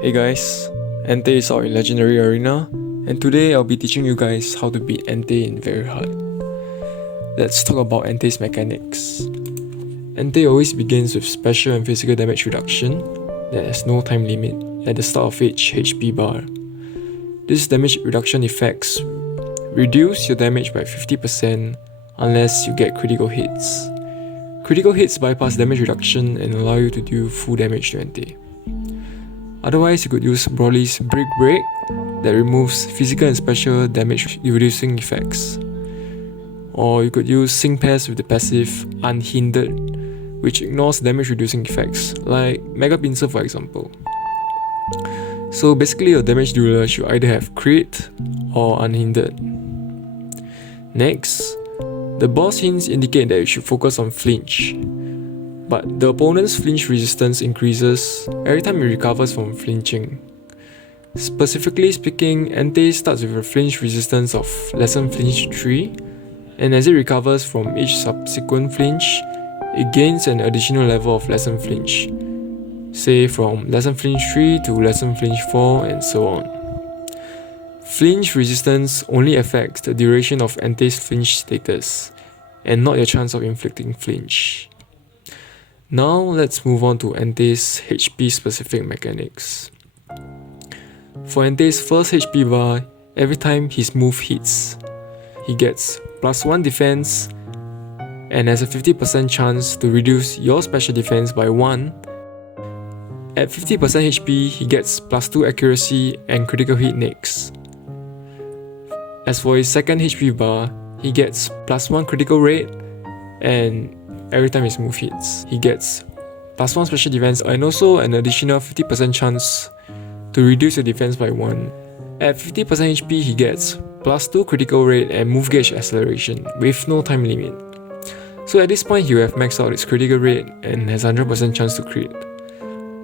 Hey guys, Entei is out in Legendary Arena, and today I'll be teaching you guys how to beat Entei in very hard. Let's talk about Entei's mechanics. Entei always begins with special and physical damage reduction that has no time limit at the start of each HP bar. This damage reduction effects reduce your damage by 50% unless you get critical hits. Critical hits bypass damage reduction and allow you to deal full damage to Entei. Otherwise, you could use Broly's Brick Break that removes physical and special damage reducing effects. Or you could use Sync Pairs with the passive Unhindered, which ignores damage reducing effects, like Mega Pinsir for example. So basically your damage dealer should either have crit or unhindered. Next, the boss hints indicate that you should focus on Flinch. But the opponent's flinch resistance increases every time he recovers from flinching. Specifically speaking, Entei starts with a flinch resistance of lesson flinch 3, and as it recovers from each subsequent flinch, it gains an additional level of lesson flinch, say from lesson flinch 3 to lesson flinch 4 and so on. Flinch resistance only affects the duration of Entei's flinch status, and not your chance of inflicting flinch. Now let's move on to Entei's HP specific mechanics. For Entei's first HP bar, every time his move hits, he gets +1 defense and has a 50% chance to reduce your special defense by 1. At 50% HP, he gets +2 accuracy and critical hit next. As for his second HP bar, he gets +1 critical rate, and every time his move hits, he gets +1 special defense and also an additional 50% chance to reduce your defense by 1. At 50% HP, he gets +2 critical rate and move gauge acceleration with no time limit. So at this point, he will have maxed out his critical rate and has 100% chance to crit,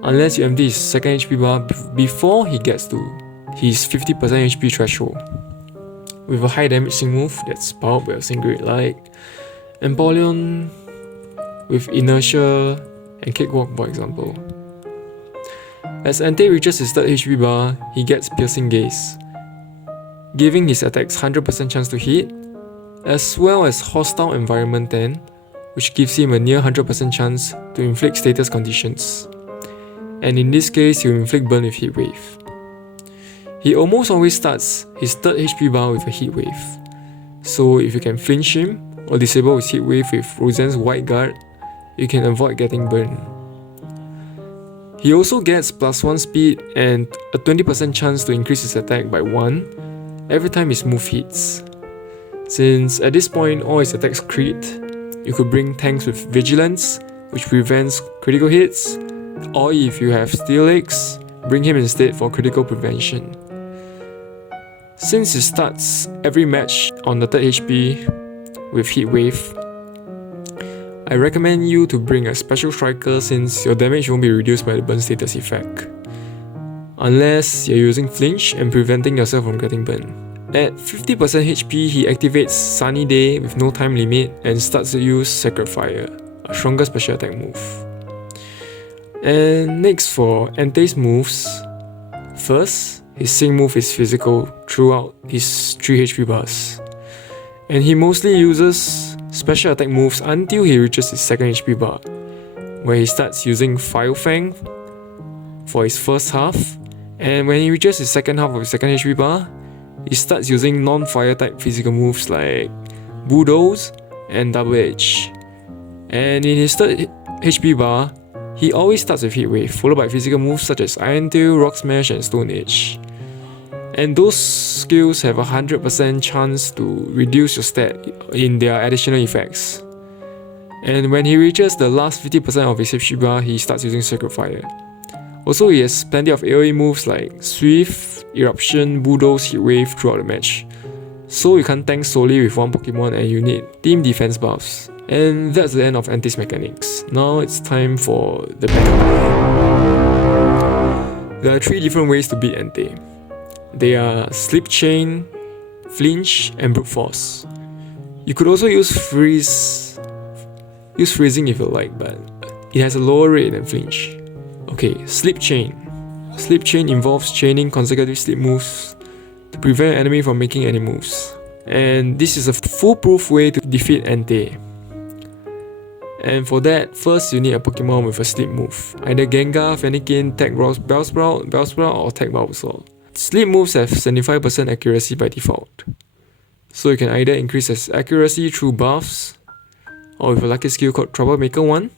unless you empty his second HP bar before he gets to his 50% HP threshold. With a high damage sync move that's powered by a single grade like Empoleon with Inertia and Cakewalk for example. As Entei reaches his third HP bar, he gets Piercing Gaze, giving his attacks 100% chance to hit, as well as Hostile Environment 10, which gives him a near 100% chance to inflict status conditions, and in this case he'll inflict burn with Heat Wave. He almost always starts his third HP bar with a Heat Wave, so if you can flinch him or disable his Heat Wave with Roseanne's White Guard, you can avoid getting burned. He also gets +1 speed and a 20% chance to increase his attack by 1 every time his move hits. Since at this point all his attacks crit, you could bring tanks with Vigilance, which prevents critical hits, or if you have Steel Legs, bring him instead for critical prevention. Since he starts every match on the third HP with Heat Wave, I recommend you to bring a Special Striker since your damage won't be reduced by the burn status effect, unless you're using Flinch and preventing yourself from getting burned. At 50% HP, he activates Sunny Day with no time limit and starts to use Sacred Fire, a stronger special attack move. And next for Entei's moves, first, his sync move is physical throughout his 3 HP bars, and he mostly uses special attack moves until he reaches his second HP bar, where he starts using Fire Fang for his first half, and when he reaches his second half of his second HP bar, he starts using non-fire type physical moves like Bulldoze and Double Edge. And in his third HP bar, he always starts with Heat Wave, followed by physical moves such as Iron Tail, Rock Smash and Stone Edge. And those skills have a 100% chance to reduce your stat in their additional effects. And when he reaches the last 50% of his HP bar, he starts using Sacred Fire. Also, he has plenty of AoE moves like Swift, Eruption, Bulldoze, Heat Wave throughout the match. So you can't tank solely with one Pokemon and you need team defense buffs. And that's the end of Entei's mechanics. Now it's time for the backup. There are 3 different ways to beat Entei. They are Slip Chain, Flinch, and Brute Force. You could also use freezing if you like, but it has a lower rate than Flinch. Okay, Slip Chain. Sleep chain involves chaining consecutive sleep moves to prevent an enemy from making any moves. And this is a foolproof way to defeat Entei. And for that, first you need a Pokemon with a sleep move. Either Gengar, Fennekin, Tech Bellsprout, or Tech Bulbasaur. Sleep moves have 75% accuracy by default. So you can either increase its accuracy through buffs, or with a lucky skill called Troublemaker 1,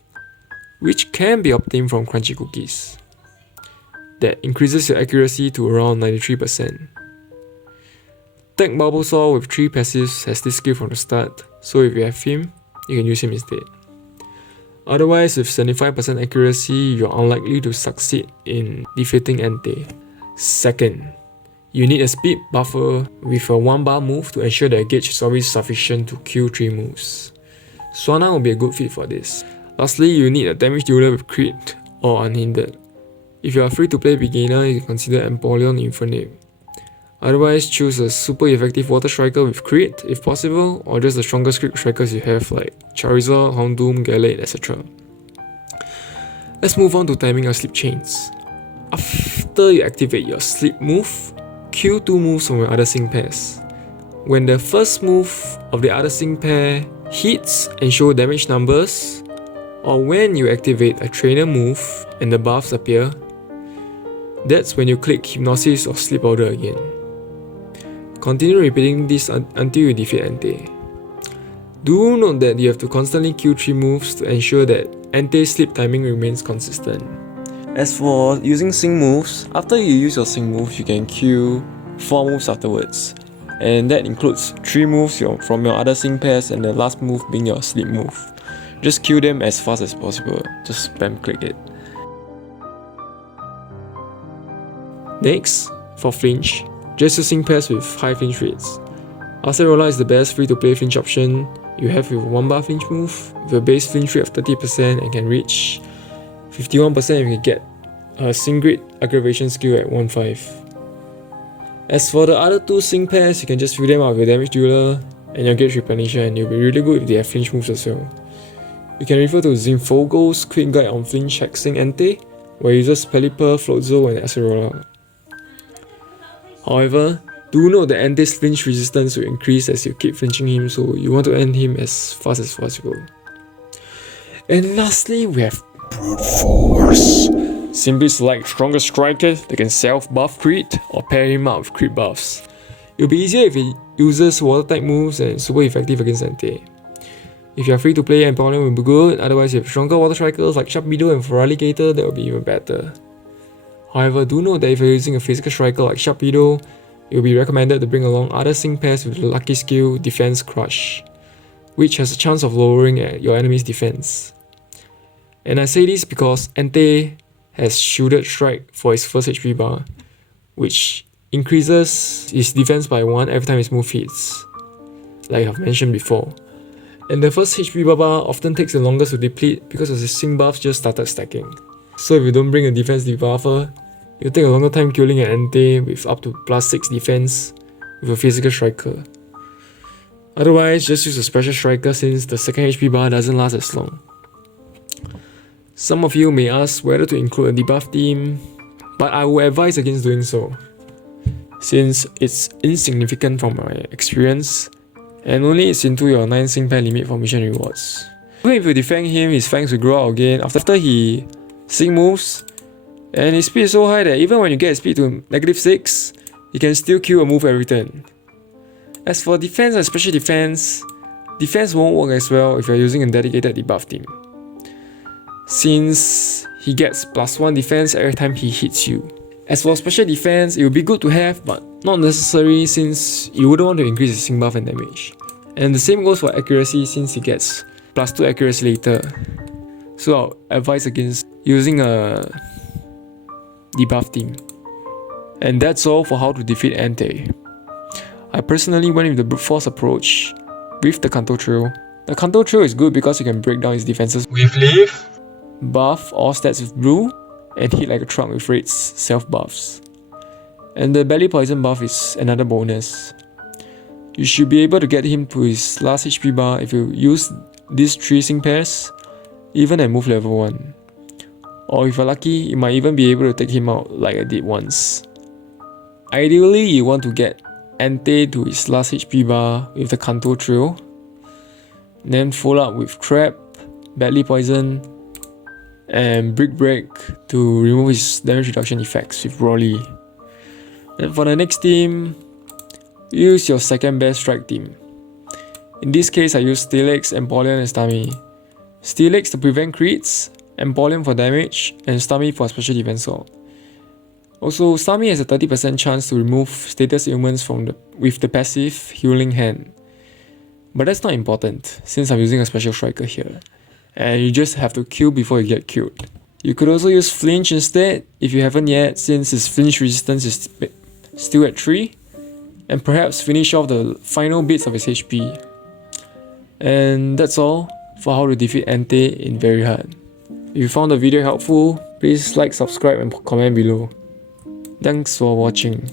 which can be obtained from Crunchy Cookies. That increases your accuracy to around 93%. Tech Bulbasaur with 3 passives has this skill from the start, so if you have him, you can use him instead. Otherwise, with 75% accuracy, you're unlikely to succeed in defeating Entei. Second, you need a speed buffer with a 1-bar move to ensure that your gauge is always sufficient to kill 3 moves. Swanna will be a good fit for this. Lastly, you need a damage dealer with crit or unhindered. If you are free to play beginner, you can consider Empoleon Infernape. Otherwise, choose a super effective water striker with crit if possible, or just the strongest crit strikers you have like Charizard, Houndoom, Gallade, etc. Let's move on to timing your sleep chains. After you activate your sleep move, kill 2 moves from your other sync pairs. When the first move of the other sync pair hits and show damage numbers, or when you activate a trainer move and the buffs appear, that's when you click Hypnosis or Sleep Order again. Continue repeating this until you defeat Entei. Do note that you have to constantly kill 3 moves to ensure that Entei's sleep timing remains consistent. As for using sync moves, after you use your sync moves, you can kill 4 moves afterwards. And that includes 3 moves from your other sync pairs and the last move being your sleep move. Just kill them as fast as possible, just spam click it. Next, for Flinch, just use sync pairs with high flinch rates. Acerola is the best free-to-play flinch option you have with a 1-bar flinch move, with a base flinch rate of 30% and can reach 51% if you get a sync grid aggravation skill at 1-5. As for the other 2 sync pairs, you can just fill them up with your damage dealer and your gauge replenisher, and you'll be really good if they have flinch moves as well. You can refer to Zinfogo's quick guide on flinch hexing Entei, where it uses Pelipper, Floatzel, and Acerola. However, do note that Entei's flinch resistance will increase as you keep flinching him, so you want to end him as fast as possible. And lastly, we have Brute Force. Simply select strongest striker that can self-buff crit or pair him up with crit buffs. It'll be easier if he uses water type moves and super effective against Entei. If you are free to play, Empoleon will be good, otherwise you have stronger water strikers like Sharpedo and Feraligatr, that will be even better. However, do note that if you're using a physical striker like Sharpedo, it will be recommended to bring along other sync pairs with the lucky skill Defense Crush, which has a chance of lowering your enemy's defense. And I say this because Entei has Shielded Strike for his first HP bar, which increases his defense by 1 every time his move hits, like I've mentioned before. And the first HP bar often takes the longest to deplete because of his sync buffs just started stacking. So if you don't bring a defense debuffer, it'll take a longer time killing an Entei with up to +6 defense with a physical striker. Otherwise, just use a special striker since the second HP bar doesn't last as long. Some of you may ask whether to include a debuff team, but I would advise against doing so, since it's insignificant from my experience and only eats into your 9 sync pair limit for mission rewards. Even if you defang him, his fangs will grow out again after he sync moves, and his speed is so high that even when you get his speed to -6, he can still kill a move every turn. As for defense and special defense won't work as well if you're using a dedicated debuff team, since he gets +1 defense every time he hits you. As for special defense, it would be good to have, but not necessary since you wouldn't want to increase his sync buff and damage. And the same goes for accuracy since he gets +2 accuracy later. So I'll advise against using a debuff team. And that's all for how to defeat Entei. I personally went with the brute force approach with the Kanto Trail. The Kanto Trail is good because you can break down his defenses with Leaf, buff all stats with blue, and hit like a truck with Red's self buffs. And the belly poison buff is another bonus. You should be able to get him to his last HP bar if you use these 3 sync pairs, even at move level 1. or if you're lucky, you might even be able to take him out like I did once. Ideally, you want to get Entei to his last HP bar with the Kanto Trail, then follow up with Trap, Badly Poison, and Brick Break to remove his damage reduction effects with Rolly. Then for the next team, use your second best strike team. In this case, I use Steelix, Empoleon, and Stami. Steelix to prevent crits, Empoleon for damage, and Stami for special defense sword. Also, Stami has a 30% chance to remove status ailments with the passive Healing Hand. But that's not important, since I'm using a special striker here, and you just have to kill before you get killed. You could also use Flinch instead, if you haven't yet, since his flinch resistance is still at 3, and perhaps finish off the final bits of his HP. And that's all for how to defeat Entei in Very Hard. If you found the video helpful, please like, subscribe, and comment below. Thanks for watching.